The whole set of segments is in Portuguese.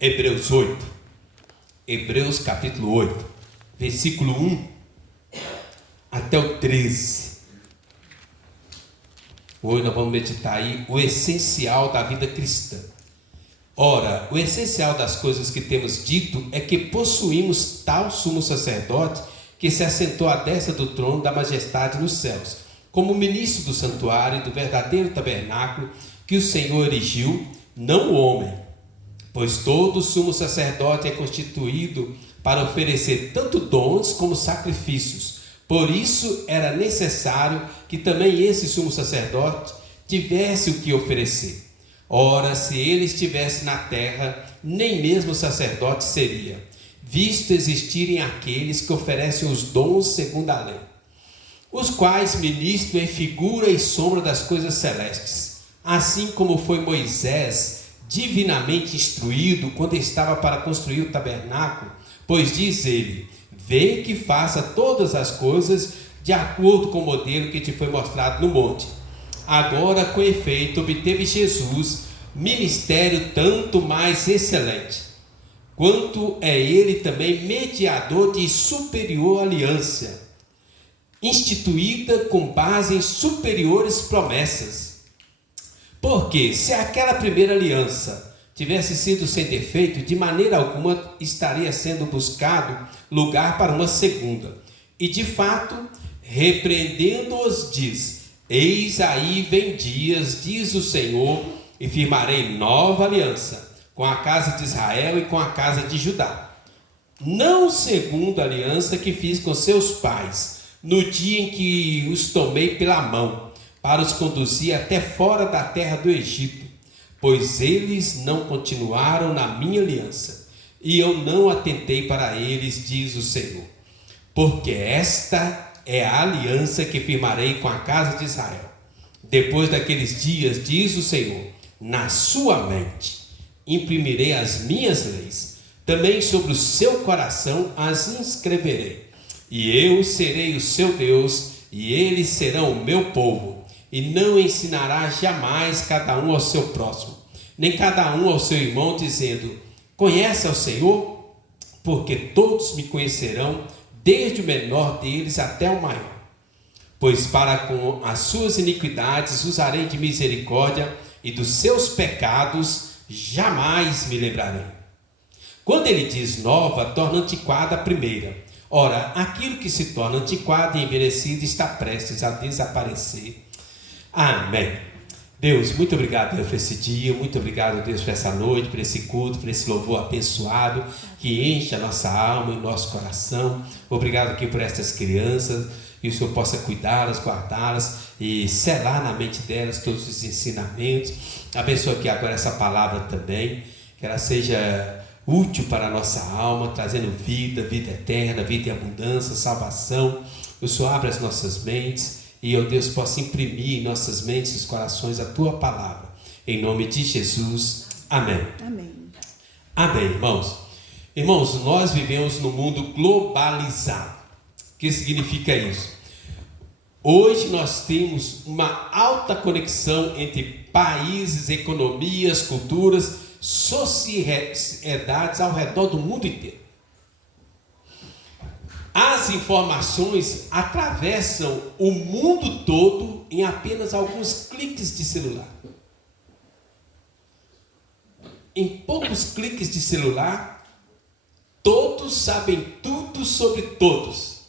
Hebreus 8, Hebreus capítulo 8, versículo 1 até o 13. Hoje nós vamos meditar aí o essencial da vida cristã. Ora, o essencial das coisas que temos dito é que possuímos tal sumo sacerdote que se assentou à destra do trono da majestade nos céus, como ministro do santuário e do verdadeiro tabernáculo que o Senhor erigiu, não o homem. Pois todo sumo sacerdote é constituído para oferecer tanto dons como sacrifícios. Por isso era necessário que também esse sumo sacerdote tivesse o que oferecer. Ora, se ele estivesse na terra, nem mesmo sacerdote seria, visto existirem aqueles que oferecem os dons segundo a lei, os quais ministram em figura e sombra das coisas celestes, assim como foi Moisés divinamente instruído quando estava para construir o tabernáculo, pois diz ele: vê que faça todas as coisas de acordo com o modelo que te foi mostrado no monte. Agora, com efeito, obteve Jesus ministério tanto mais excelente, quanto é ele também mediador de superior aliança, instituída com base em superiores promessas. Porque se aquela primeira aliança tivesse sido sem defeito, de maneira alguma estaria sendo buscado lugar para uma segunda. E de fato, repreendendo-os, diz: eis aí vem dias, diz o Senhor, e firmarei nova aliança com a casa de Israel e com a casa de Judá, não segundo a aliança que fiz com seus pais, no dia em que os tomei pela mão, para os conduzir até fora da terra do Egito, pois eles não continuaram na minha aliança, e eu não atentei para eles, diz o Senhor. Porque esta é a aliança que firmarei com a casa de Israel. Depois daqueles dias, diz o Senhor, na sua mente imprimirei as minhas leis, também sobre o seu coração as inscreverei, e eu serei o seu Deus, e eles serão o meu povo. E não ensinará jamais cada um ao seu próximo, nem cada um ao seu irmão, dizendo: conhece ao Senhor? Porque todos me conhecerão, desde o menor deles até o maior. Pois para com as suas iniquidades usarei de misericórdia, e dos seus pecados jamais me lembrarei. Quando ele diz nova, torna antiquada a primeira. Ora, aquilo que se torna antiquado e envelhecido está prestes a desaparecer. Amém. Deus, muito obrigado, Deus, por esse dia, muito obrigado, Deus, por essa noite, por esse culto, por esse louvor abençoado que enche a nossa alma e nosso coração. Obrigado aqui por estas crianças, e o Senhor possa cuidá-las, guardá-las e selar na mente delas todos os ensinamentos. Abençoa aqui agora essa palavra também, que ela seja útil para a nossa alma, trazendo vida, vida eterna, vida em abundância, salvação. O Senhor abre as nossas mentes, e, ó Deus, possa imprimir em nossas mentes e os a Tua palavra. Em nome de Jesus. Amém. Amém. Amém, irmãos. Irmãos, nós vivemos num mundo globalizado. O que significa isso? Hoje nós temos uma alta conexão entre países, economias, culturas, sociedades ao redor do mundo inteiro. As informações atravessam o mundo todo em apenas alguns cliques de celular. Em poucos cliques de celular, todos sabem tudo sobre todos.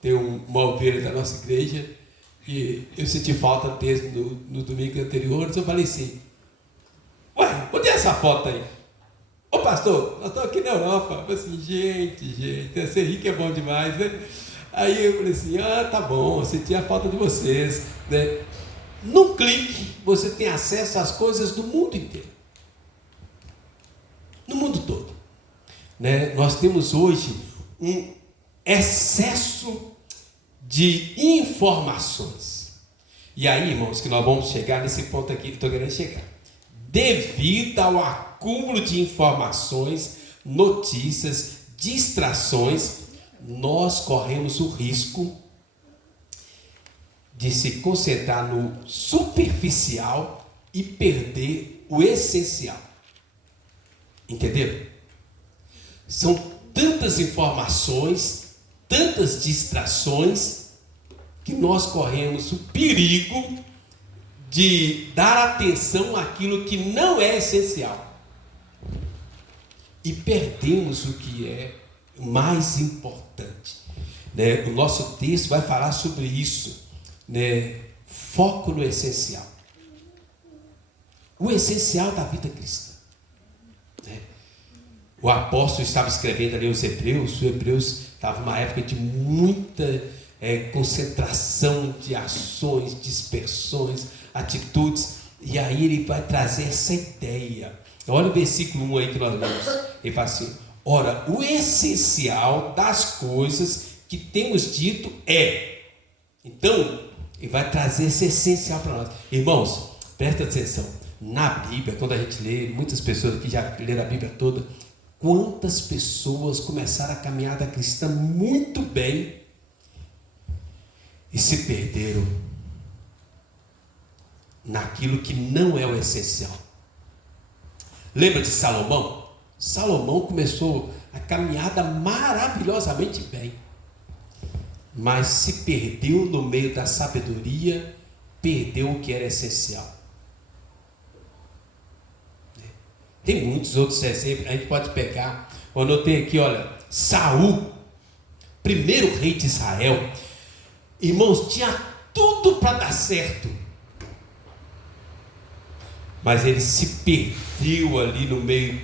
Tem uma ovelha da nossa igreja e eu senti falta dele no domingo anterior. Eu falei assim: ué, onde é essa foto aí? Ô pastor, nós estamos aqui na Europa. Eu falei assim: gente, ser rico é bom demais, né? Aí eu falei assim: tá bom, eu senti a falta de vocês, né? Num clique, você tem acesso às coisas do mundo inteiro. No mundo todo, né? Nós temos hoje um excesso de informações. E aí, irmãos, que nós vamos chegar nesse ponto aqui que estou querendo chegar. Devido ao acúmulo de informações, notícias, distrações, nós corremos o risco de se concentrar no superficial e perder o essencial. Entenderam? São tantas informações, tantas distrações, que nós corremos o perigo de dar atenção àquilo que não é essencial. E perdemos o que é mais importante. O nosso texto vai falar sobre isso. Foco no essencial. O essencial da vida cristã. O apóstolo estava escrevendo ali os Hebreus estava numa época de muita concentração de ações, dispersões, atitudes, e aí ele vai trazer essa ideia. Olha o versículo 1 aí que nós lemos. Ele fala assim: ora, o essencial das coisas que temos dito é. Então, ele vai trazer esse essencial para nós. Irmãos, presta atenção. Na Bíblia, quando a gente lê, muitas pessoas que já leram a Bíblia toda, quantas pessoas começaram a caminhada cristã muito bem e se perderam naquilo que não é o essencial. Lembra de Salomão? Salomão começou a caminhada maravilhosamente bem, mas se perdeu no meio da sabedoria, perdeu o que era essencial. Tem muitos outros exemplos, a gente pode pegar. Eu anotei aqui, olha, Saul, primeiro rei de Israel. Irmãos, tinha tudo para dar certo, mas ele se perdeu ali no meio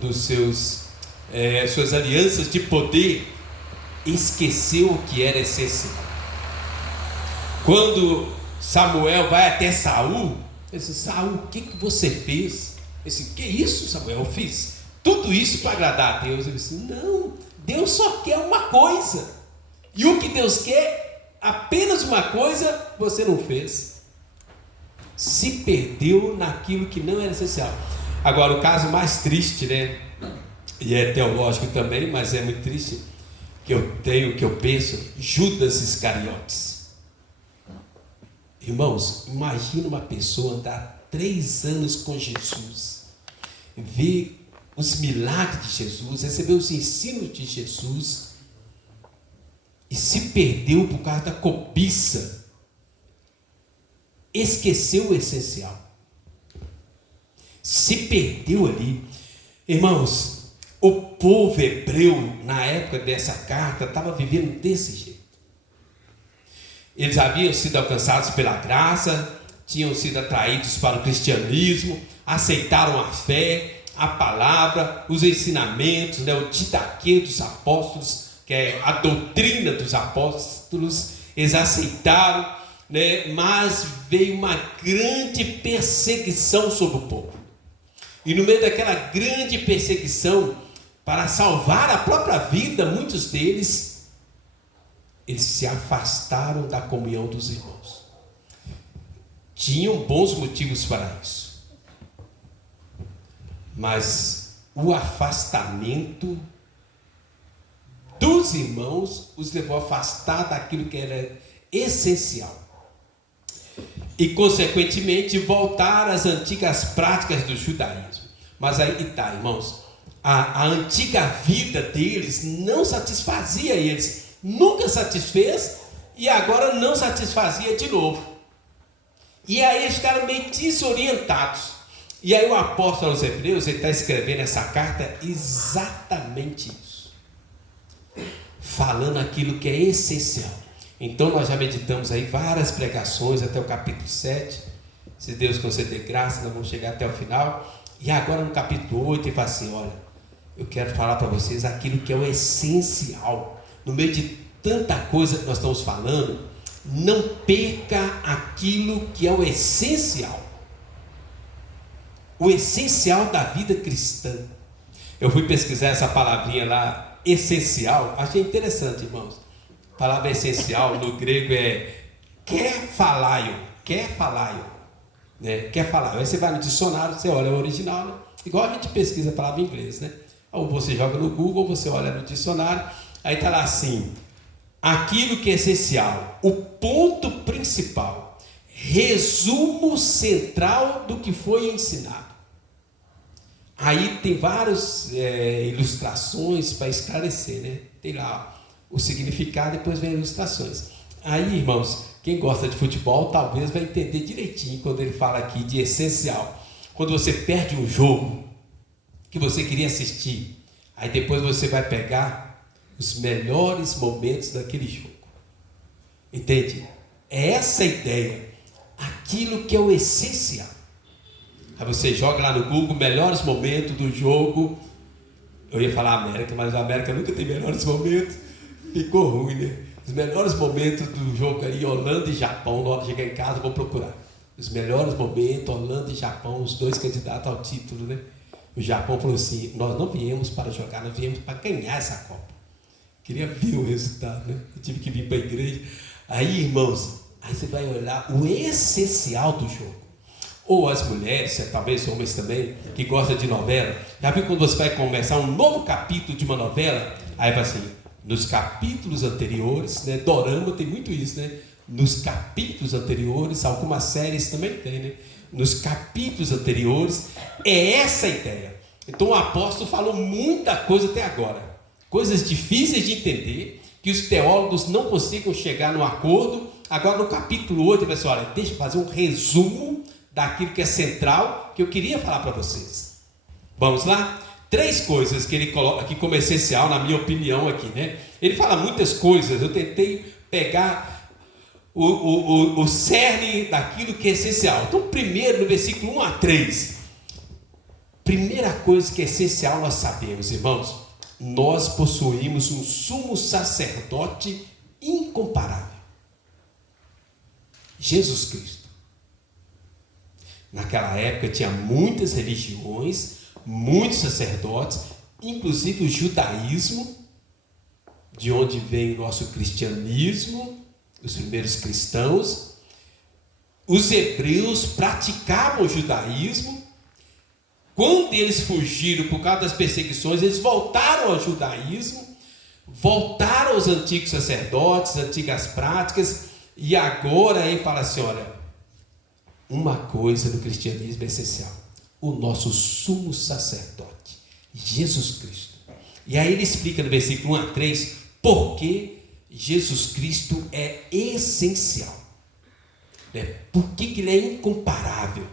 dos suas alianças de poder, esqueceu o que era essencial. Quando Samuel vai até Saul, ele diz: Saul, o que você fez? Ele disse: que isso, Samuel? Eu fiz tudo isso para agradar a Deus. Ele disse: não, Deus só quer uma coisa, e o que Deus quer, apenas uma coisa, você não fez. Se perdeu naquilo que não era essencial. Agora, o caso mais triste, e é teológico também, mas é muito triste, que eu penso, Judas Iscariotes. Irmãos, imagina uma pessoa andar 3 anos com Jesus, ver os milagres de Jesus, receber os ensinos de Jesus, e se perdeu por causa da cobiça. Esqueceu o essencial, se perdeu ali. Irmãos, o povo hebreu na época dessa carta estava vivendo desse jeito. Eles haviam sido alcançados pela graça, tinham sido atraídos para o cristianismo, aceitaram a fé, a palavra, os ensinamentos, o didaquê dos apóstolos, que é a doutrina dos apóstolos. Eles aceitaram, mas veio uma grande perseguição sobre o povo, e no meio daquela grande perseguição, para salvar a própria vida, muitos deles, eles se afastaram da comunhão dos irmãos. Tinham bons motivos para isso, mas o afastamento dos irmãos os levou a afastar daquilo que era essencial, e consequentemente voltar às antigas práticas do judaísmo. Mas aí está, irmãos, a antiga vida deles não satisfazia eles, nunca satisfez, e agora não satisfazia de novo, e aí eles ficaram meio desorientados. E aí o apóstolo aos Hebreus, ele está escrevendo essa carta exatamente isso, falando aquilo que é essencial. Então nós já meditamos aí várias pregações até o capítulo 7, se Deus conceder graça, nós vamos chegar até o final. E agora no capítulo 8 ele fala assim: olha, eu quero falar para vocês aquilo que é o essencial. No meio de tanta coisa que nós estamos falando, não perca aquilo que é o essencial. O essencial da vida cristã. Eu fui pesquisar essa palavrinha lá, essencial, achei interessante, irmãos. A palavra essencial no grego é kefalaio, kefalaio. Aí você vai no dicionário, você olha o original, igual a gente pesquisa a palavra em inglês, ou você joga no Google, ou você olha no dicionário, aí está lá assim: aquilo que é essencial, o ponto principal, resumo central do que foi ensinado. Aí tem várias ilustrações para esclarecer, né? Tem lá o significado, depois vem ilustrações. Aí, irmãos, quem gosta de futebol talvez vai entender direitinho quando ele fala aqui de essencial. Quando você perde um jogo que você queria assistir, aí depois você vai pegar os melhores momentos daquele jogo. Entende? É essa a ideia. Aquilo que é o essencial. Aí você joga lá no Google, melhores momentos do jogo. Eu ia falar América, mas a América nunca tem melhores momentos. Ficou ruim, né? Os melhores momentos do jogo aí, Holanda e Japão. Na hora de chegar em casa, vou procurar. Os melhores momentos, Holanda e Japão, os dois candidatos ao título, né? O Japão falou assim: nós não viemos para jogar, nós viemos para ganhar essa Copa. Queria ver o resultado, né? Eu tive que vir para a igreja. Aí, irmãos, aí você vai olhar o essencial do jogo. Ou as mulheres, talvez homens também, que gostam de novela. Já viu quando você vai começar um novo capítulo de uma novela? Aí vai assim, nos capítulos anteriores, né? Dorama tem muito isso, né? Nos capítulos anteriores, algumas séries também tem, né? Nos capítulos anteriores, é essa a ideia. Então o apóstolo falou muita coisa até agora. Coisas difíceis de entender, que os teólogos não conseguem chegar no acordo. Agora no capítulo 8, ele vai dizer, olha, deixa eu fazer um resumo daquilo que é central, que eu queria falar para vocês. Vamos lá? 3 coisas que ele coloca aqui como essencial, na minha opinião aqui, né? Ele fala muitas coisas, eu tentei pegar o cerne daquilo que é essencial. Então, primeiro, no versículo 1 a 3, primeira coisa que é essencial nós sabemos, irmãos, nós possuímos um sumo sacerdote incomparável. Jesus Cristo. Naquela época tinha muitas religiões, muitos sacerdotes, inclusive o judaísmo, de onde vem o nosso cristianismo, os primeiros cristãos. Os hebreus praticavam o judaísmo. Quando eles fugiram por causa das perseguições, eles voltaram ao judaísmo, voltaram aos antigos sacerdotes, antigas práticas, e agora ele fala assim, olha, uma coisa no cristianismo é essencial, o nosso sumo sacerdote, Jesus Cristo. E aí ele explica no versículo 1 a 3, por que Jesus Cristo é essencial, né? Por que ele é incomparável?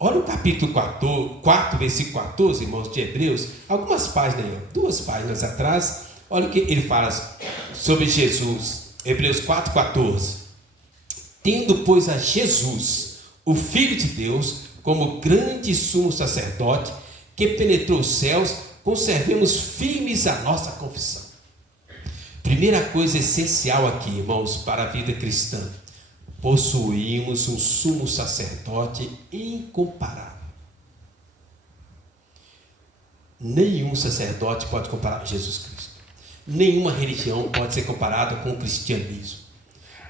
Olha o capítulo 4, versículo 14, irmãos, de Hebreus, algumas páginas aí, 2 páginas atrás, olha o que ele fala sobre Jesus, Hebreus 4,14. Tendo, pois, a Jesus, o Filho de Deus, como grande sumo sacerdote, que penetrou os céus, conservemos firmes a nossa confissão. Primeira coisa essencial aqui, irmãos, para a vida cristã, possuímos um sumo sacerdote incomparável. Nenhum sacerdote pode comparar Jesus Cristo. Nenhuma religião pode ser comparada com o cristianismo.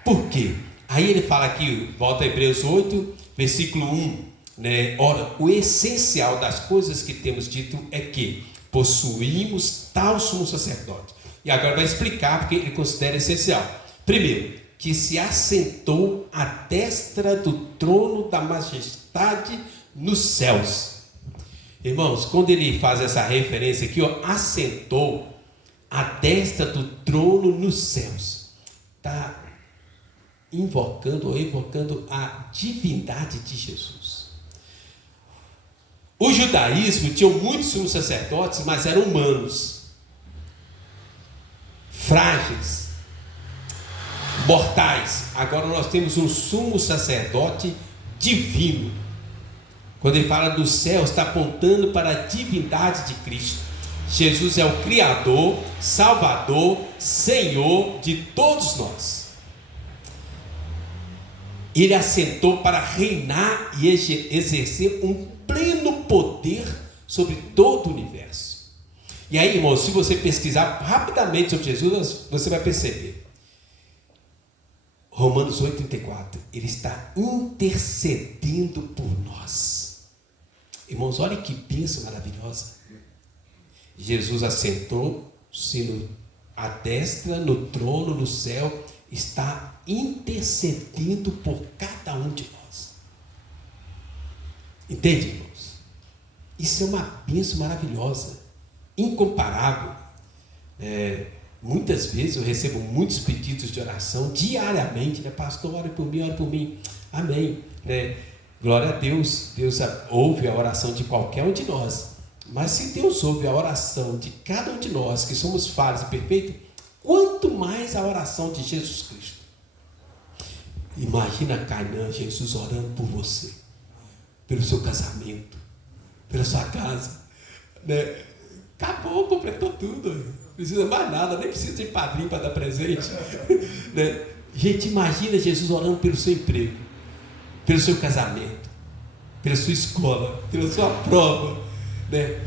Por quê? Aí ele fala aqui, volta a Hebreus 8, versículo 1, né? Ora, o essencial das coisas que temos dito é que possuímos tal sumo sacerdote. E agora vai explicar porque ele considera essencial. Primeiro, que se assentou à destra do trono da majestade nos céus. Irmãos, quando ele faz essa referência aqui, ó, assentou à destra do trono nos céus, está invocando ou evocando a divindade de Jesus. O judaísmo tinha muitos sumos sacerdotes, mas eram humanos, frágeis, mortais. Agora nós temos um sumo sacerdote divino. Quando ele fala do céu, está apontando para a divindade de Cristo. Jesus é o Criador, Salvador, Senhor de todos nós. Ele assentou para reinar e exercer um pleno poder sobre todo o universo. E aí, irmãos, se você pesquisar rapidamente sobre Jesus, você vai perceber. Romanos 8,34, ele está intercedendo por nós. Irmãos, olha que bênção maravilhosa. Jesus assentou-se à destra no trono no céu, está intercedendo por cada um de nós. Entende, irmãos? Isso é uma bênção maravilhosa, incomparável. Muitas vezes eu recebo muitos pedidos de oração diariamente, né? Pastor, ore por mim, ore por mim. Amém. Glória a Deus. Deus ouve a oração de qualquer um de nós. Mas se Deus ouve a oração de cada um de nós, que somos falhos e perfeitos, quanto mais a oração de Jesus Cristo. Imagina Cainã, Jesus orando por você, pelo seu casamento, pela sua casa, né? Acabou, completou tudo, não precisa mais nada, nem precisa de padrinho para dar presente, né? Gente, imagina Jesus orando pelo seu emprego, pelo seu casamento, pela sua escola, pela sua prova, né?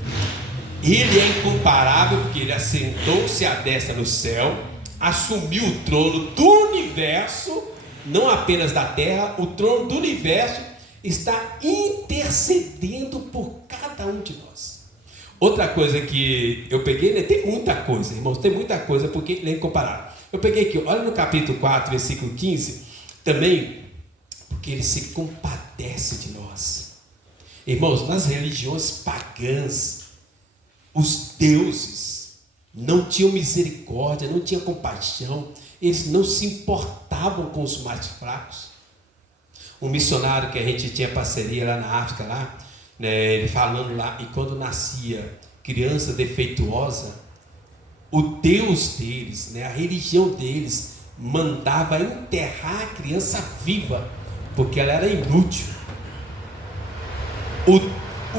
Ele é incomparável porque ele assentou-se à destra no céu, assumiu o trono do universo, não apenas da terra, o trono do universo, está intercedendo por cada um de nós. Outra coisa que eu peguei, né? Tem muita coisa, irmãos, tem muita coisa, porque ele é incomparável. Eu peguei aqui, olha no capítulo 4, versículo 15, também, porque ele se compadece de nós. Irmãos, nas religiões pagãs, os deuses não tinham misericórdia, não tinham compaixão, eles não se importavam com os mais fracos. Um missionário que a gente tinha parceria lá na África, lá, né, ele falando lá, e quando nascia criança defeituosa, o Deus deles, né, a religião deles, mandava enterrar a criança viva, porque ela era inútil.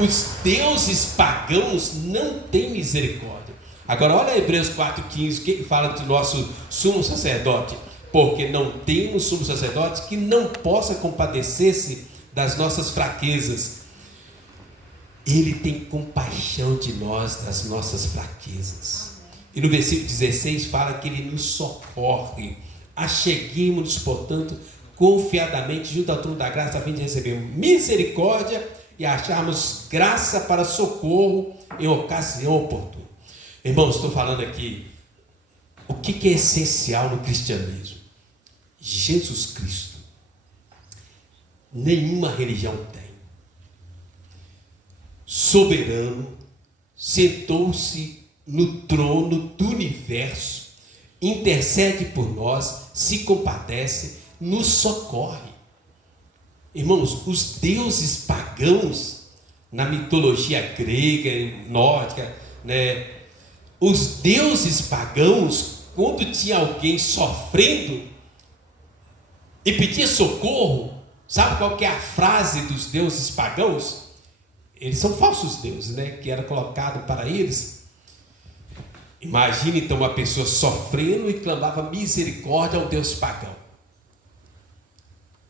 Os deuses pagãos não têm misericórdia. Agora olha Hebreus 4,15, que fala do nosso sumo sacerdote. Porque não temos sumo sacerdote que não possa compadecer-se das nossas fraquezas. Ele tem compaixão de nós, das nossas fraquezas. E no versículo 16 fala que ele nos socorre. Acheguemos-nos, portanto, confiadamente junto ao trono da graça, a fim de receber misericórdia e acharmos graça para socorro em ocasião oportuna. Irmãos, estou falando aqui, o que é essencial no cristianismo? Jesus Cristo. Nenhuma religião tem. Soberano, sentou-se no trono do universo, intercede por nós, se compadece, nos socorre. Irmãos, os deuses pagãos, na mitologia grega e nórdica, né, os deuses pagãos, quando tinha alguém sofrendo e pedia socorro, sabe qual que é a frase dos deuses pagãos? Eles são falsos deuses, né, que era colocado para eles. Imagine então uma pessoa sofrendo e clamava misericórdia ao Deus pagão.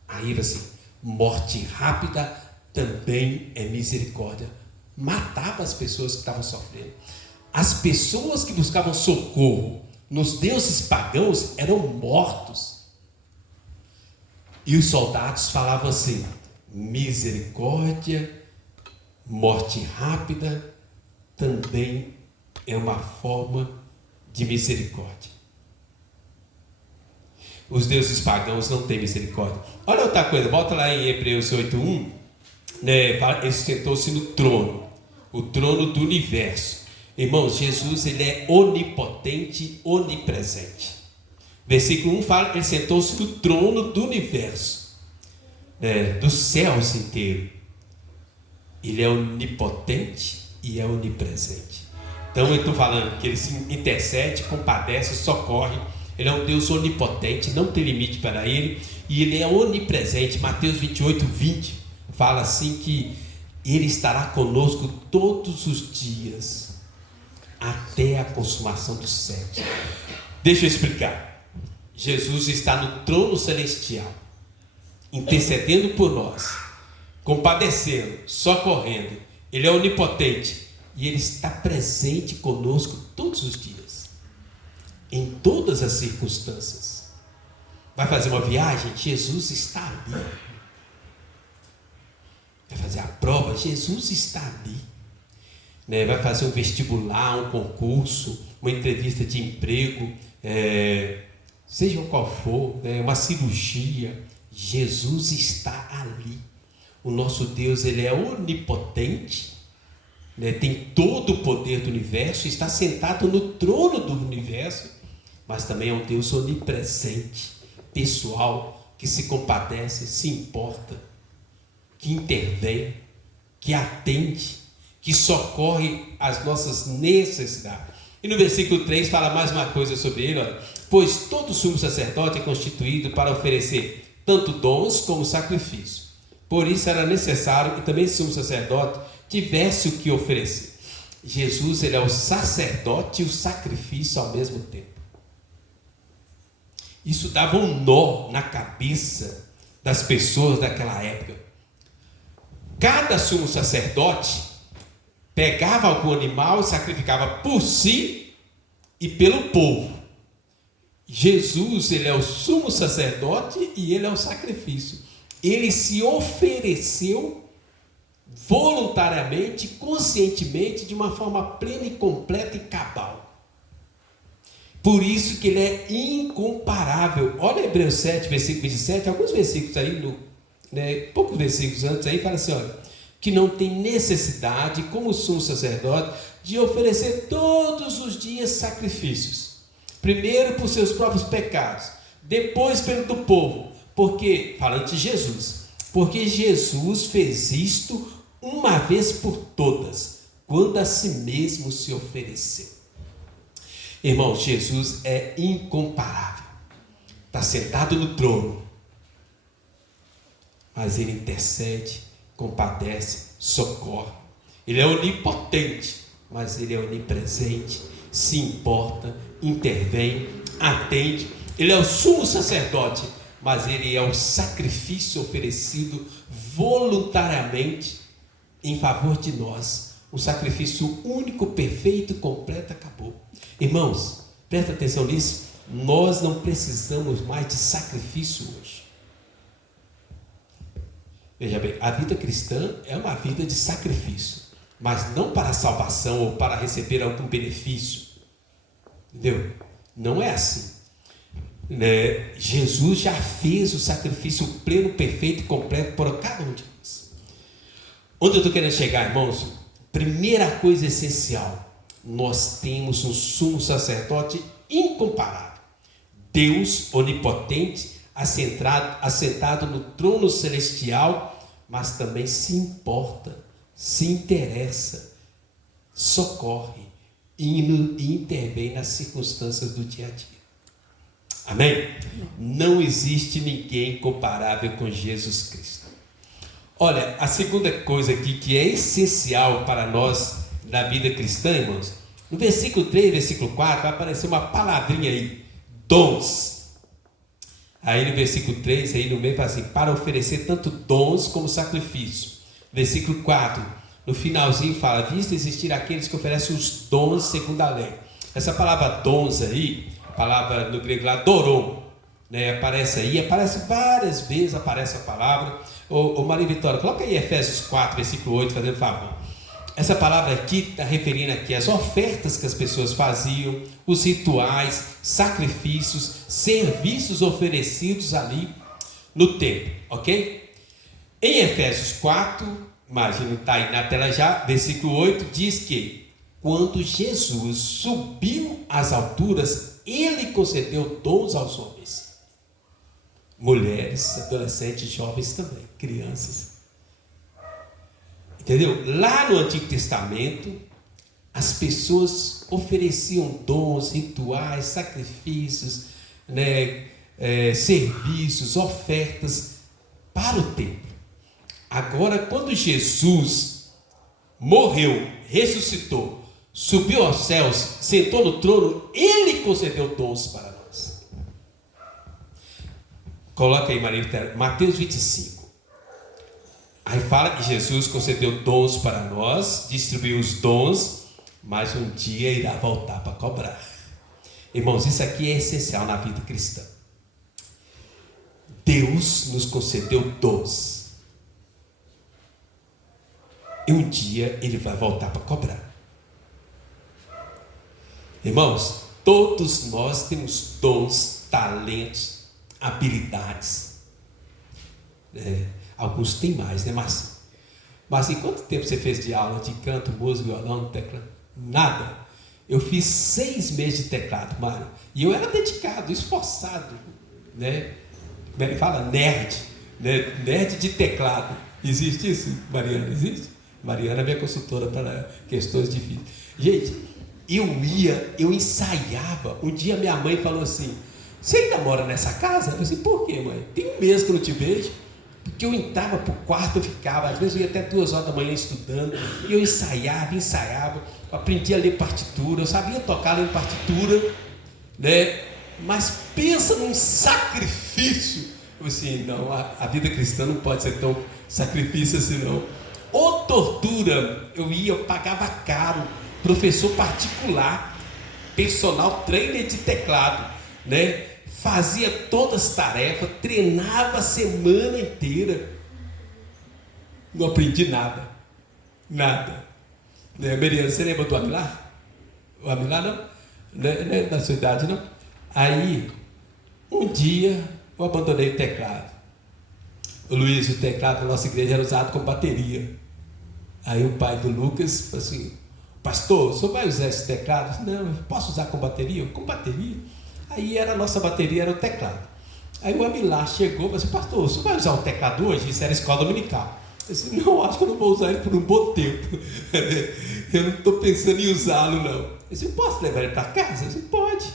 Aí assim, morte rápida também é misericórdia. Matava as pessoas que estavam sofrendo. As pessoas que buscavam socorro nos deuses pagãos eram mortos. E os soldados falavam assim: misericórdia, morte rápida também é uma forma de misericórdia. Os deuses pagãos não têm misericórdia. Olha outra coisa, volta lá em Hebreus 8:1, né? Ele sentou-se no trono, o trono do universo. Irmãos, Jesus, ele é onipotente, onipresente. Versículo 1 fala que ele sentou-se no trono do universo, né, dos céus inteiro. Ele é onipotente e é onipresente. Então eu estou falando que ele se intercede, compadece, socorre. Ele é um Deus onipotente, não tem limite para ele. E ele é onipresente. Mateus 28:20 fala assim que ele estará conosco todos os dias, até a consumação dos séculos. Deixa eu explicar. Jesus está no trono celestial, intercedendo por nós, compadecendo, socorrendo. Ele é onipotente e ele está presente conosco todos os dias, em todas as circunstâncias. Vai fazer uma viagem? Jesus está ali. Vai fazer a prova? Jesus está ali. Né? Vai fazer um vestibular, um concurso, uma entrevista de emprego, seja qual for, né? Uma cirurgia. Jesus está ali. O nosso Deus, ele é onipotente né, tem todo o poder do universo, está sentado no trono do universo, mas também é um Deus onipresente, pessoal, que se compadece, se importa, que intervém, que atende, que socorre as nossas necessidades. E no versículo 3 fala mais uma coisa sobre ele, olha, pois todo sumo sacerdote é constituído para oferecer tanto dons como sacrifício. Por isso era necessário que também esse sumo sacerdote tivesse o que oferecer. Jesus, ele é o sacerdote e o sacrifício ao mesmo tempo. Isso dava um nó na cabeça das pessoas daquela época. Cada sumo sacerdote pegava algum animal e sacrificava por si e pelo povo. Jesus, ele é o sumo sacerdote e ele é o sacrifício. Ele se ofereceu voluntariamente, conscientemente, de uma forma plena e completa e cabal. Por isso que ele é incomparável. Olha Hebreus 7, versículo 27, alguns versículos aí, poucos versículos antes aí, fala assim, olha, que não tem necessidade, como sumo sacerdote, de oferecer todos os dias sacrifícios. Primeiro por seus próprios pecados, depois pelo do povo. Porque, falando de Jesus, porque Jesus fez isto uma vez por todas, quando a si mesmo se ofereceu. Irmãos, Jesus é incomparável. Está sentado no trono, mas ele intercede, compadece, socorre. Ele é onipotente, mas ele é onipresente, se importa, intervém, atende. Ele é o sumo sacerdote, mas ele é o sacrifício oferecido voluntariamente em favor de nós. Um sacrifício único, perfeito, completo, acabou. Irmãos, presta atenção nisso. Nós não precisamos mais de sacrifício hoje. Veja bem, a vida cristã é uma vida de sacrifício, mas não para a salvação ou para receber algum benefício. Entendeu? Não é assim. Jesus já fez o sacrifício pleno, perfeito e completo por cada um de nós. Onde eu estou querendo chegar, irmãos? Primeira coisa essencial, nós temos um sumo sacerdote incomparável. Deus onipotente, assentado no trono celestial, mas também se importa, se interessa, socorre e intervém nas circunstâncias do dia a dia. Amém? Não existe ninguém comparável com Jesus Cristo. Olha, a segunda coisa aqui que é essencial para nós na vida cristã, irmãos, no versículo 3, versículo 4, vai aparecer uma palavrinha aí, dons. Aí no versículo 3, aí no meio fala assim, para oferecer tanto dons como sacrifício. Versículo 4, no finalzinho fala, visto existir aqueles que oferecem os dons segundo a lei. Essa palavra dons aí, palavra no grego lá, doron, aparece aí, aparece várias vezes, aparece a palavra. Ô Maria Vitória, coloca aí Efésios 4, versículo 8, fazendo favor. Essa palavra aqui está referindo aqui às ofertas que as pessoas faziam, os rituais, sacrifícios, serviços oferecidos ali no templo, ok? Em Efésios 4, imagina, está aí na tela já, versículo 8, diz que quando Jesus subiu às alturas, ele concedeu dons aos homens, mulheres, adolescentes, jovens também, crianças. Entendeu? Lá no Antigo Testamento, as pessoas ofereciam dons, rituais, sacrifícios, serviços, ofertas para o templo. Agora, quando Jesus morreu, ressuscitou, subiu aos céus, sentou no trono, ele concedeu dons para nós. Coloca aí, Maria, Mateus 25. Aí fala que Jesus concedeu dons para nós, distribuiu os dons, mas um dia irá voltar para cobrar. Irmãos, isso aqui é essencial na vida cristã. Deus nos concedeu dons. E um dia ele vai voltar para cobrar. Irmãos, todos nós temos dons, talentos, habilidades. Alguns têm mais, né, Márcio? Mas em quanto tempo você fez de aula de canto, música, violão, teclado? Nada. Eu fiz 6 meses de teclado, Mário. E eu era dedicado, esforçado, né? Como é que fala? Nerd, né? Nerd de teclado. Existe isso, Mariana? Existe? Mariana é minha consultora para questões difíceis. Gente, eu ensaiava. Um dia minha mãe falou assim: você ainda mora nessa casa? Eu falei assim: por quê, mãe? Tem um mês que eu não te vejo. Porque eu entrava para o quarto, eu ficava, às vezes eu ia até 2 horas da manhã estudando, e eu ensaiava, eu aprendia a ler partitura, eu sabia tocar lendo partitura, né? Mas pensa num sacrifício. Eu assim, não, a vida cristã não pode ser tão sacrifício assim não. Ou tortura, eu pagava caro, professor particular, personal trainer de teclado, né? Fazia todas as tarefas, treinava a semana inteira, não aprendi nada, nada. Né, Mariana, você lembra do Amilar? O Amilar não é da sua idade, não? Aí, um dia, eu abandonei o teclado. O Luiz, o teclado da nossa igreja era usado com bateria. Aí o pai do Lucas falou assim: pastor, o senhor vai usar esse teclado? Eu disse, não, eu posso usar com bateria? Com bateria? Aí a nossa bateria era o teclado. Aí o Amilar chegou e falou assim: pastor, o senhor vai usar o teclado hoje? Isso era escola dominical. Eu disse: não, acho que eu não vou usar ele por um bom tempo. Eu não estou pensando em usá-lo, não. Eu disse: posso levar ele para casa? Eu disse: pode.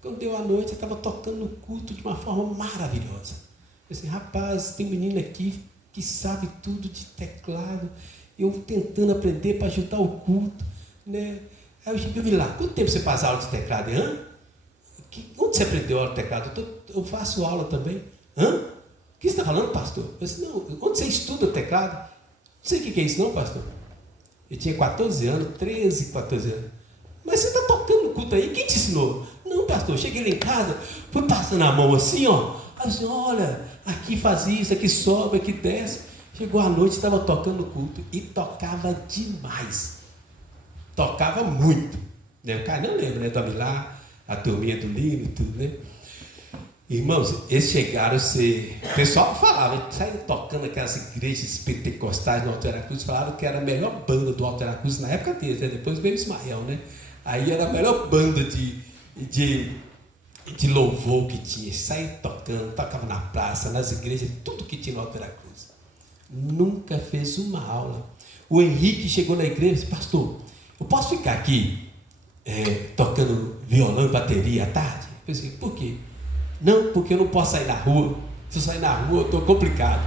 Quando deu a noite, eu estava tocando no culto de uma forma maravilhosa. Eu disse: rapaz, tem um menino aqui que sabe tudo de teclado. Eu tentando aprender para ajudar o culto, né? Aí eu cheguei lá: quanto tempo você faz aula de teclado? Hã? Onde você aprendeu aula de teclado? Eu faço aula também. Hã? O que você está falando, pastor? Eu disse: não, onde você estuda teclado? Não sei o que é isso não, pastor. Eu tinha 14 anos, 13, 14 anos. Mas você está tocando no culto aí, quem te ensinou? Não, pastor, eu cheguei lá em casa, fui passando a mão assim, ó. Assim, olha, aqui faz isso, aqui sobe, aqui desce. Chegou a noite, estava tocando no culto e tocava demais. Tocava muito. Né? O cara não lembra, né? Do Amilar, a turminha do Lino e tudo, né? Irmãos, eles chegaram a ser... O pessoal falava, saiu tocando aquelas igrejas pentecostais no Alto Veracruz, falaram que era a melhor banda do Alto Veracruz na época deles, né? Depois veio o Ismael, né? Aí era a melhor banda de louvor que tinha. Saiu tocando, tocava na praça, nas igrejas, tudo que tinha no Alto Veracruz. Nunca fez uma aula. O Henrique chegou na igreja e disse: pastor, eu posso ficar aqui tocando violão e bateria à tarde? Eu disse: por quê? Não, porque eu não posso sair na rua. Se eu sair na rua, eu estou complicado.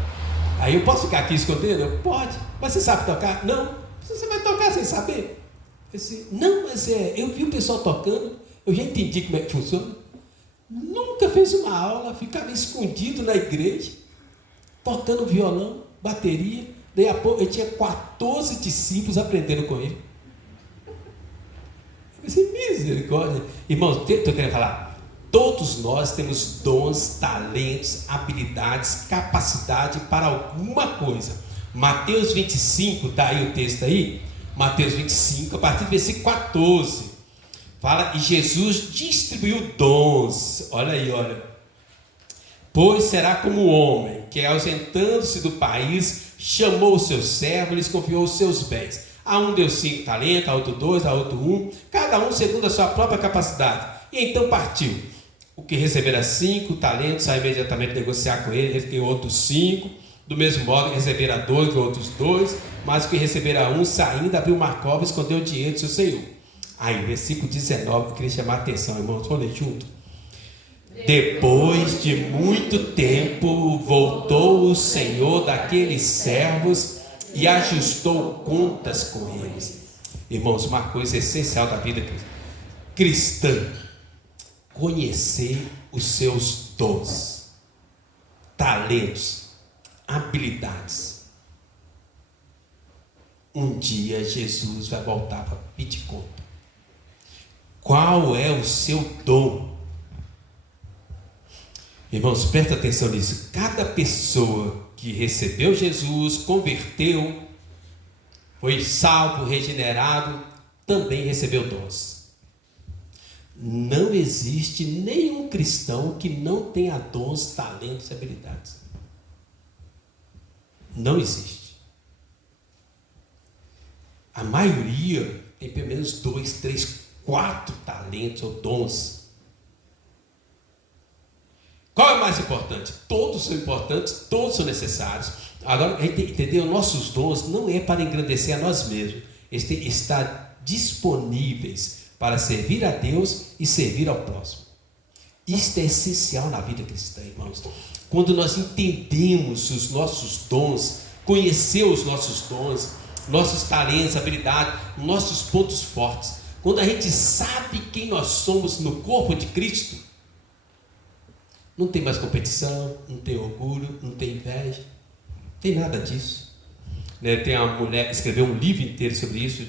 Aí eu posso ficar aqui escondendo? Pode. Mas você sabe tocar? Não. Você vai tocar sem saber? Eu disse: não, mas eu vi o pessoal tocando, eu já entendi como é que funciona. Nunca fez uma aula, ficava escondido na igreja, tocando violão, bateria. Daí a pouco eu tinha 14 discípulos aprendendo com ele. Eu disse: misericórdia. Irmãos, estou querendo falar. Todos nós temos dons, talentos, habilidades, capacidade para alguma coisa. Mateus 25, está aí o texto aí? Mateus 25, a partir do versículo 14. Fala, e Jesus distribuiu dons. Olha aí, olha. Pois será como o homem que, ausentando-se do país, chamou os seus servos e lhes confiou os seus bens. A um deu 5 talentos, a outro 2, a outro 1, cada um segundo a sua própria capacidade. E então partiu. O que recebera 5 talentos, saiu imediatamente negociar com ele, recebeu outros 5. Do mesmo modo, recebera 2, outros 2. Mas o que recebera 1, saindo, abriu uma cova e escondeu o dinheiro do seu senhor. Aí, versículo 19, eu queria chamar a atenção, irmãos, vamos ler junto. Depois de muito tempo, voltou o senhor daqueles servos e ajustou contas com eles. Irmãos, uma coisa essencial da vida cristã: conhecer os seus dons, talentos, habilidades. Um dia Jesus vai voltar para pedir conta. Qual é o seu dom? Irmãos, presta atenção nisso. Cada pessoa que recebeu Jesus, converteu, foi salvo, regenerado, também recebeu dons. Não existe nenhum cristão que não tenha dons, talentos e habilidades. Não existe. A maioria tem pelo menos 2, 3, 4 talentos ou dons. Qual é o mais importante? Todos são importantes, todos são necessários. Agora, a gente tem que entender, os nossos dons não é para engrandecer a nós mesmos. Eles têm que estar disponíveis para servir a Deus e servir ao próximo. Isto é essencial na vida cristã, irmãos. Quando nós entendemos os nossos dons, conhecer os nossos dons, nossos talentos, habilidades, nossos pontos fortes. Quando a gente sabe quem nós somos no corpo de Cristo, não tem mais competição, não tem orgulho, não tem inveja, não tem nada disso. Tem uma mulher que escreveu um livro inteiro sobre isso,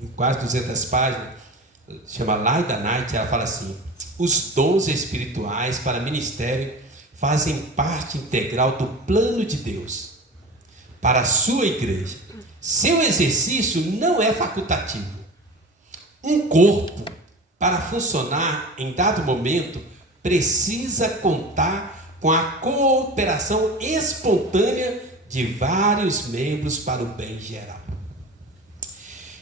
em quase 200 páginas, chama Laida Knight. Ela fala assim: os dons espirituais para ministério fazem parte integral do plano de Deus para a sua igreja. Seu exercício não é facultativo. Um corpo, para funcionar em dado momento, precisa contar com a cooperação espontânea de vários membros para o bem geral.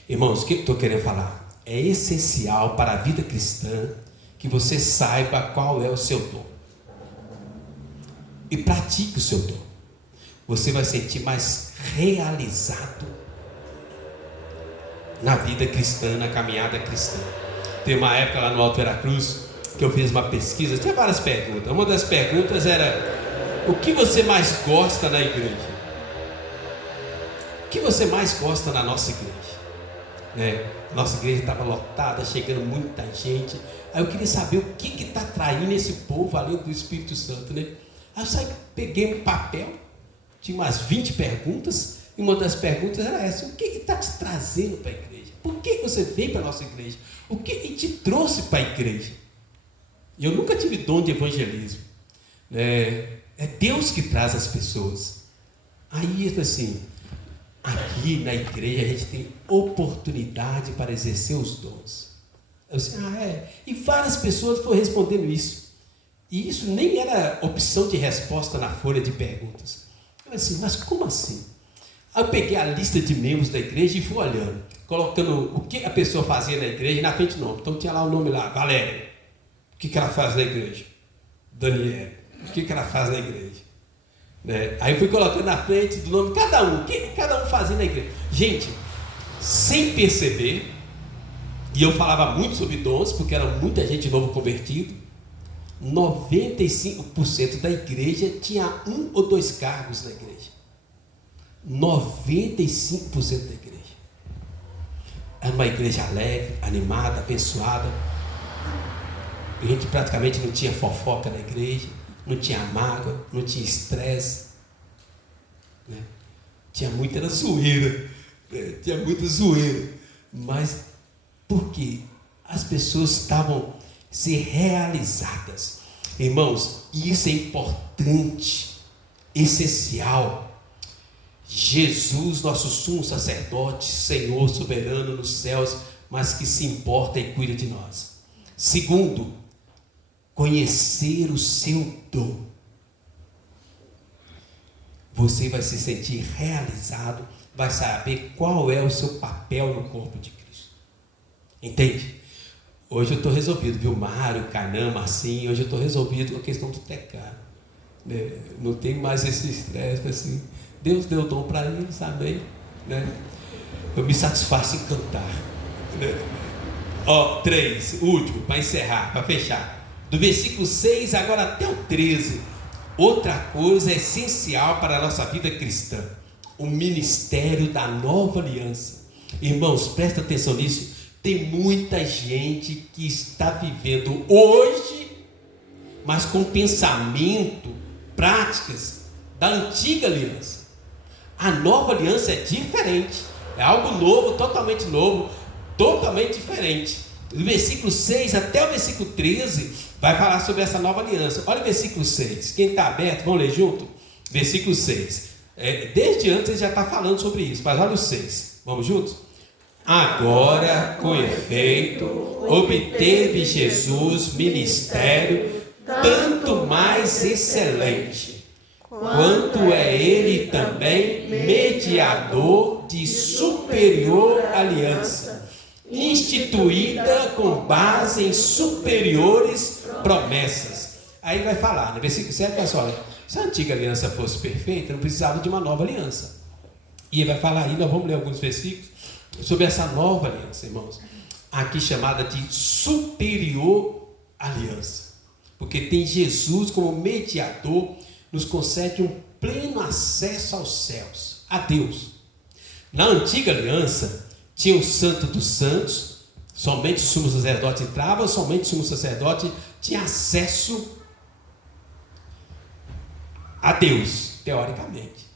Irmãos, o que eu estou querendo falar? É essencial para a vida cristã que você saiba qual é o seu dom e pratique o seu dom. Você vai sentir mais realizado na vida cristã, na caminhada cristã. Tem uma época lá no Alto Veracruz que eu fiz uma pesquisa, tinha várias perguntas. Uma das perguntas era: o que você mais gosta na igreja? O que você mais gosta na nossa igreja? Nossa igreja estava lotada, chegando muita gente. Aí eu queria saber o que está atraindo esse povo além do Espírito Santo, Aí eu peguei um papel, tinha umas 20 perguntas, e uma das perguntas era essa: o que está te trazendo para a igreja? Por que você veio para a nossa igreja? O que te trouxe para a igreja? Eu nunca tive dom de evangelismo, é Deus que traz as pessoas. Aí, assim, aqui na igreja a gente tem oportunidade para exercer os dons. Eu disse: e várias pessoas foram respondendo isso. E isso nem era opção de resposta na folha de perguntas. Eu disse: mas como assim? Aí eu peguei a lista de membros da igreja e fui olhando, colocando o que a pessoa fazia na igreja e na frente o nome. Então tinha lá o nome lá: Valéria. O que ela faz na igreja? Daniela. O que ela faz na igreja? Aí eu fui colocando na frente do nome cada um, o que cada um fazia na igreja. Gente, sem perceber, e eu falava muito sobre dons, porque era muita gente novo convertido, 95% da igreja tinha 1 ou 2 cargos na igreja. 95% da igreja. Era uma igreja alegre, animada, abençoada. A gente praticamente não tinha fofoca na igreja, não tinha mágoa, não tinha estresse, tinha muita zoeira, tinha muita zoeira, mas por quê? As pessoas estavam se realizadas. Irmãos, isso é importante, essencial. Jesus, nosso sumo sacerdote, Senhor soberano nos céus, mas que se importa e cuida de nós. Segundo, conhecer o seu dom. Você vai se sentir realizado, vai saber qual é o seu papel no corpo de Cristo. Entende? Hoje eu estou resolvido, viu? Mário, Canã, Marcinho, hoje eu estou resolvido com a questão do teclado. Não tem mais esse estresse, assim. Deus deu o dom para eles, amém? Eu me satisfaço em cantar. 3, último, para encerrar, para fechar. Do versículo 6 agora até o 13. Outra coisa essencial para a nossa vida cristã: o ministério da nova aliança. Irmãos, presta atenção nisso. Tem muita gente que está vivendo hoje, mas com pensamento, práticas da antiga aliança. A nova aliança é diferente, é algo novo, totalmente diferente. Do versículo 6 até o versículo 13 vai falar sobre essa nova aliança. Olha o versículo 6, quem está aberto, vamos ler junto? Versículo 6, desde antes ele já está falando sobre isso, mas olha o 6, vamos juntos? Agora, com efeito, obteve Jesus ministério tanto mais excelente, quanto é ele também mediador de superior aliança, instituída com base em superiores promessas. Aí vai falar, no versículo 7, pessoal, se a antiga aliança fosse perfeita, não precisava de uma nova aliança. E ele vai falar aí, nós vamos ler alguns versículos sobre essa nova aliança, irmãos, aqui chamada de superior aliança, porque tem Jesus como mediador, nos concede um pleno acesso aos céus, a Deus. Na antiga aliança, tinha o santo dos santos, somente o sumo sacerdote entrava, somente o sumo sacerdote tinha acesso a Deus, teoricamente.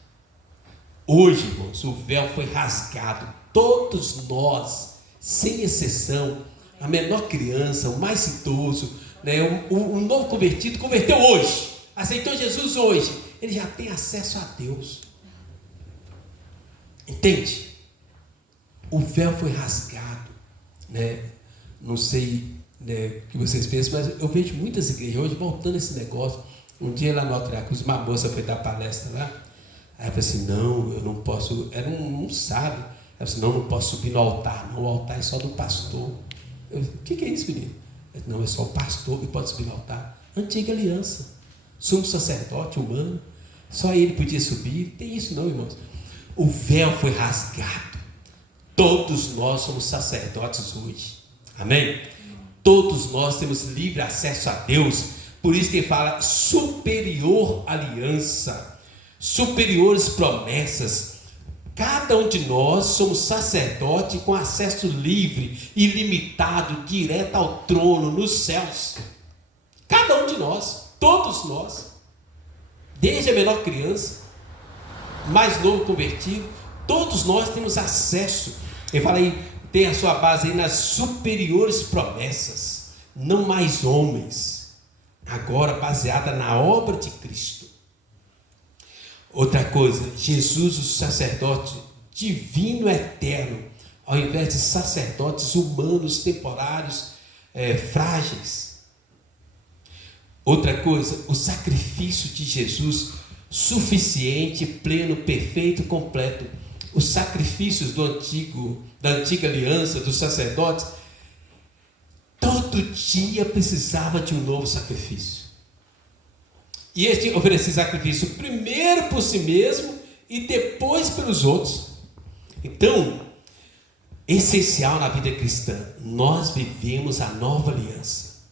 Hoje, irmãos, o véu foi rasgado. Todos nós, sem exceção, a menor criança, o mais idoso, né, o novo convertido, converteu hoje, aceitou Jesus hoje, ele já tem acesso a Deus. Entende? O véu foi rasgado, né? Não sei, né, o que vocês pensam, mas eu vejo muitas igrejas hoje voltando a esse negócio. Um dia lá no Alto Cruz, uma moça foi dar palestra lá. Aí eu falei assim, não, eu não posso, ela não sabe. Ela falou assim, não posso subir no altar, não, o altar é só do pastor. Eu falei, o que é isso, menino? Falei, não, é só o pastor que pode subir no altar. Antiga aliança, sumo sacerdote humano, só ele podia subir. Tem isso não, irmãos. O véu foi rasgado. Todos nós somos sacerdotes hoje. Amém? Todos nós temos livre acesso a Deus. Por isso que ele fala superior aliança, superiores promessas. Cada um de nós somos sacerdote com acesso livre, ilimitado, direto ao trono, nos céus. Cada um de nós, todos nós, desde a menor criança, mais novo convertido, todos nós temos acesso. Ele fala aí, tem a sua base aí nas superiores promessas, não mais homens, agora baseada na obra de Cristo. Outra coisa, Jesus, o sacerdote divino eterno, ao invés de sacerdotes humanos, temporários, frágeis. Outra coisa, o sacrifício de Jesus, suficiente, pleno, perfeito, completo. Os sacrifícios da antiga aliança, dos sacerdotes, todo dia precisava de um novo sacrifício. E este oferecia sacrifício primeiro por si mesmo e depois pelos outros. Então, essencial na vida cristã, nós vivemos a nova aliança,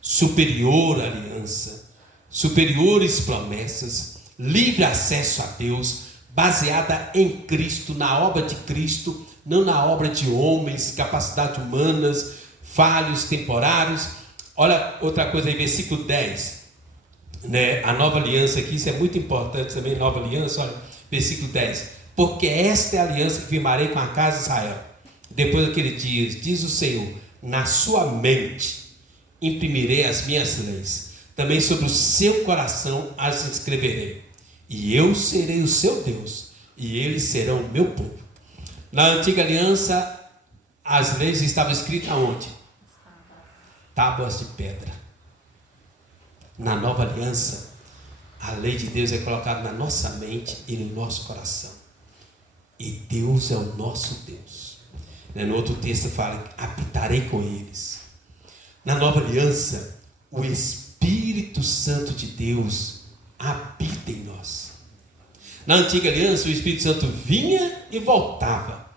superior aliança, superiores promessas, livre acesso a Deus, baseada em Cristo, na obra de Cristo, não na obra de homens, capacidades humanas, falhos, temporários. Olha outra coisa aí, versículo 10, né? A nova aliança aqui, isso é muito importante também, nova aliança, olha, versículo 10, porque esta é a aliança que firmarei com a casa de Israel, depois daquele dia, diz o Senhor, na sua mente imprimirei as minhas leis, também sobre o seu coração as escreverei, e eu serei o seu Deus, e eles serão o meu povo. Na antiga aliança, as leis estavam escritas aonde? Tábuas de pedra. Na nova aliança, a lei de Deus é colocada na nossa mente e no nosso coração, e Deus é o nosso Deus. No outro texto fala, habitarei com eles. Na nova aliança, o Espírito Santo de Deus habita em nós. Na antiga aliança, o Espírito Santo vinha e voltava.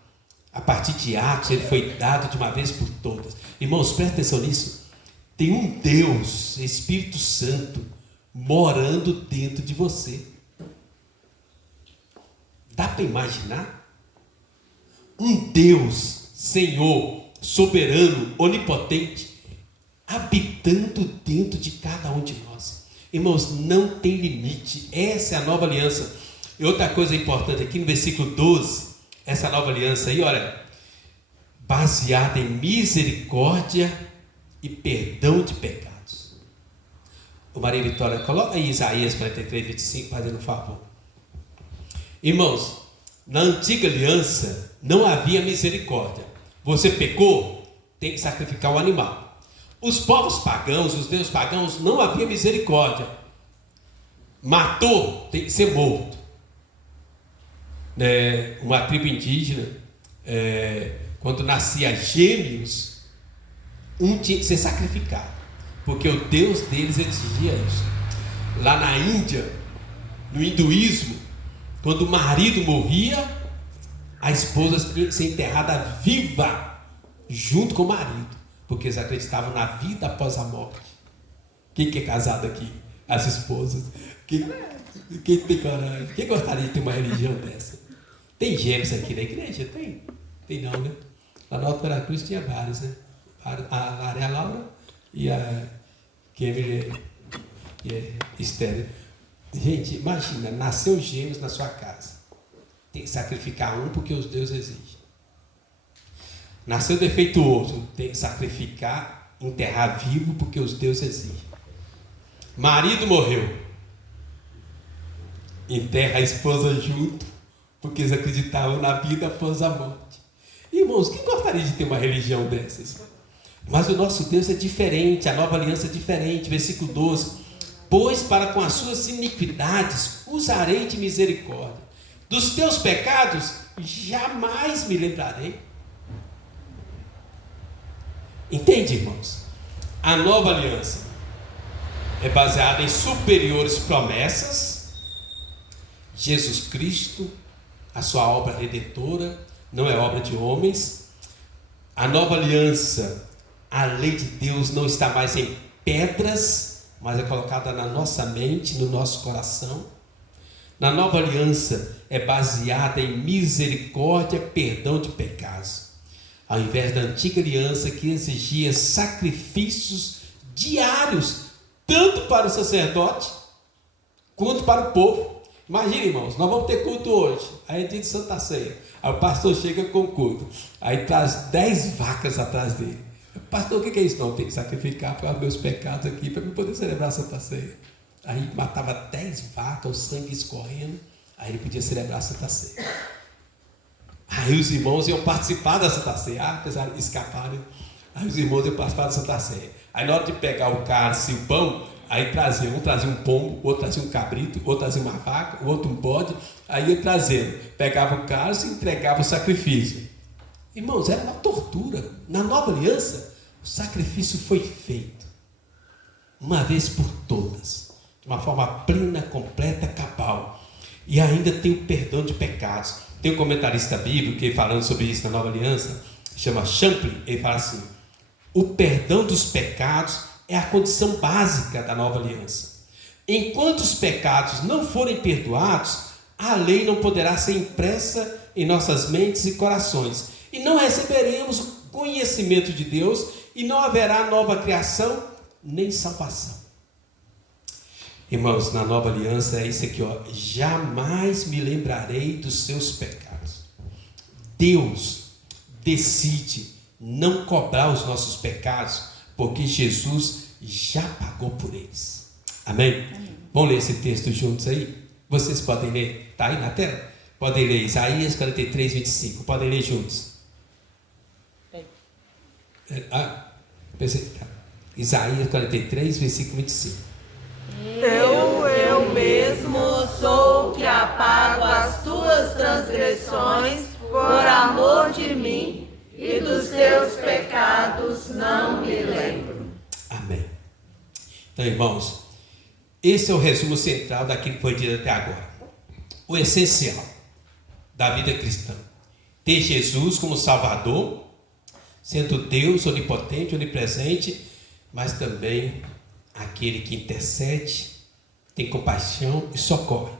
A partir de Atos, ele foi dado de uma vez por todas. Irmãos, presta atenção nisso. Tem um Deus, Espírito Santo, morando dentro de você. Dá para imaginar? Um Deus, Senhor, soberano, onipotente, habitando dentro de cada um de nós. Irmãos, não tem limite. Essa é a nova aliança. E outra coisa importante aqui no versículo 12, essa nova aliança aí, olha, baseada em misericórdia e perdão de pecados. O Maria Vitória, coloca aí Isaías 43, 25, fazendo um favor. Irmãos, na antiga aliança não havia misericórdia. Você pecou, tem que sacrificar o animal. Os povos pagãos, os deuses pagãos, não havia misericórdia. Matou, tem que ser morto. né, uma tribo indígena, quando nascia gêmeos, um tinha que ser sacrificado, porque o Deus deles exigia isso. Lá na Índia, no hinduísmo, quando o marido morria, a esposa tinha que ser enterrada viva, junto com o marido, porque eles acreditavam na vida após a morte. Quem que é casado aqui? As esposas. Quem tem coragem? Quem gostaria de ter uma religião dessa? Tem gêmeos aqui na igreja? Tem? Tem não, né? Lá na Alta Cruz tinha vários, né? A Maria Laura e a Kemmer e a Esther. Gente, imagina, nasceu gêmeos na sua casa. Tem que sacrificar um porque os deuses exigem. Nasceu defeituoso, tem que sacrificar, enterrar vivo porque os deuses exigem. Marido morreu, enterra a esposa junto, porque eles acreditavam na vida após a morte. Irmãos, quem gostaria de ter uma religião dessas? Mas o nosso Deus é diferente, a nova aliança é diferente. Versículo 12: pois para com as suas iniquidades usarei de misericórdia, dos teus pecados jamais me lembrarei. Entende, irmãos? A nova aliança é baseada em superiores promessas. Jesus Cristo, a sua obra redentora, não é obra de homens. A nova aliança, a lei de Deus não está mais em pedras, mas é colocada na nossa mente, no nosso coração. Na nova aliança é baseada em misericórdia, perdão de pecados, ao invés da antiga aliança que exigia sacrifícios diários, tanto para o sacerdote quanto para o povo. Imagina, irmãos, nós vamos ter culto hoje, aí é dia de Santa Ceia, aí o pastor chega com o culto, aí traz 10 vacas atrás dele. Pastor, o que é isso? Não, tem que sacrificar para os meus pecados aqui, para eu poder celebrar a Santa Ceia. Aí matava 10 vacas, o sangue escorrendo, aí ele podia celebrar a Santa Ceia. Aí os irmãos iam participar da Santa Ceia, apesar de escaparem, aí os irmãos iam participar da Santa Ceia. Aí na hora de pegar o cálice e o pão, aí trazia, um trazia um pombo, outro trazia um cabrito, outro trazia uma vaca, o outro um bode, aí ia trazendo, pegava o cálice e entregava o sacrifício. Irmãos, era uma tortura. Na nova aliança, o sacrifício foi feito uma vez por todas, de uma forma plena, completa, cabal. E ainda tem o perdão de pecados. Tem um comentarista bíblico que, falando sobre isso na nova aliança, chama Champlin, ele fala assim: o perdão dos pecados é a condição básica da nova aliança. Enquanto os pecados não forem perdoados, a lei não poderá ser impressa em nossas mentes e corações, e não receberemos o conhecimento de Deus, e não haverá nova criação nem salvação. Irmãos, na nova aliança é isso aqui, ó: jamais me lembrarei dos seus pecados. Deus decide não cobrar os nossos pecados, porque Jesus já pagou por eles. Amém? Amém. Vamos ler esse texto juntos aí? Vocês podem ler, está aí na tela? Podem ler Isaías 43, 25, podem ler juntos. Isaías 43, versículo 25. Eu mesmo sou o que apago as tuas transgressões por amor de mim, e dos teus pecados não me lembro. Amém. Então, irmãos, esse é o resumo central daquilo que foi dito até agora. O essencial da vida cristã: ter Jesus como Salvador, sendo Deus onipotente, onipresente, mas também aquele que intercede, tem compaixão e socorre.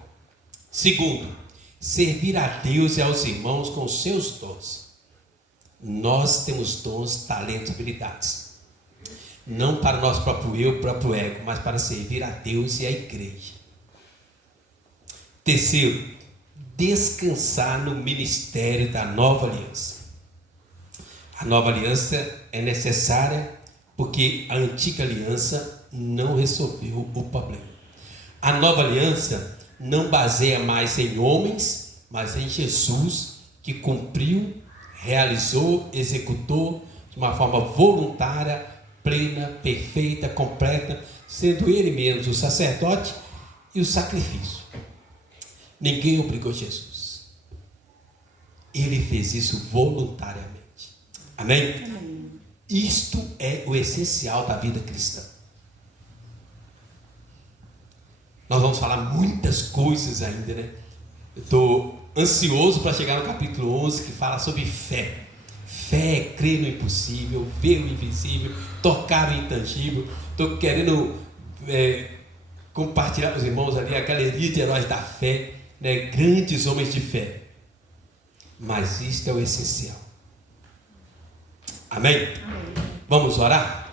Segundo, servir a Deus e aos irmãos com os seus dons. Nós temos dons, talentos, habilidades, não para o nosso próprio eu, próprio ego, mas para servir a Deus e a igreja. Terceiro, descansar no ministério da nova aliança. A nova aliança é necessária porque a antiga aliança não resolveu o problema. A nova aliança não baseia mais em homens, mas em Jesus, que cumpriu, realizou, executou de uma forma voluntária, plena, perfeita, completa, sendo Ele mesmo o sacerdote e o sacrifício. Ninguém obrigou Jesus. Ele fez isso voluntariamente. Amém? Amém. Isto é o essencial da vida cristã. Nós vamos falar muitas coisas ainda, né? Eu estou ansioso para chegar no capítulo 11, que fala sobre fé. Fé é crer no impossível, ver o invisível, tocar o intangível. Estou querendo compartilhar com os irmãos ali a galeria de heróis da fé, né? Grandes homens de fé. Mas isto é o essencial. Amém? Amém. Vamos orar?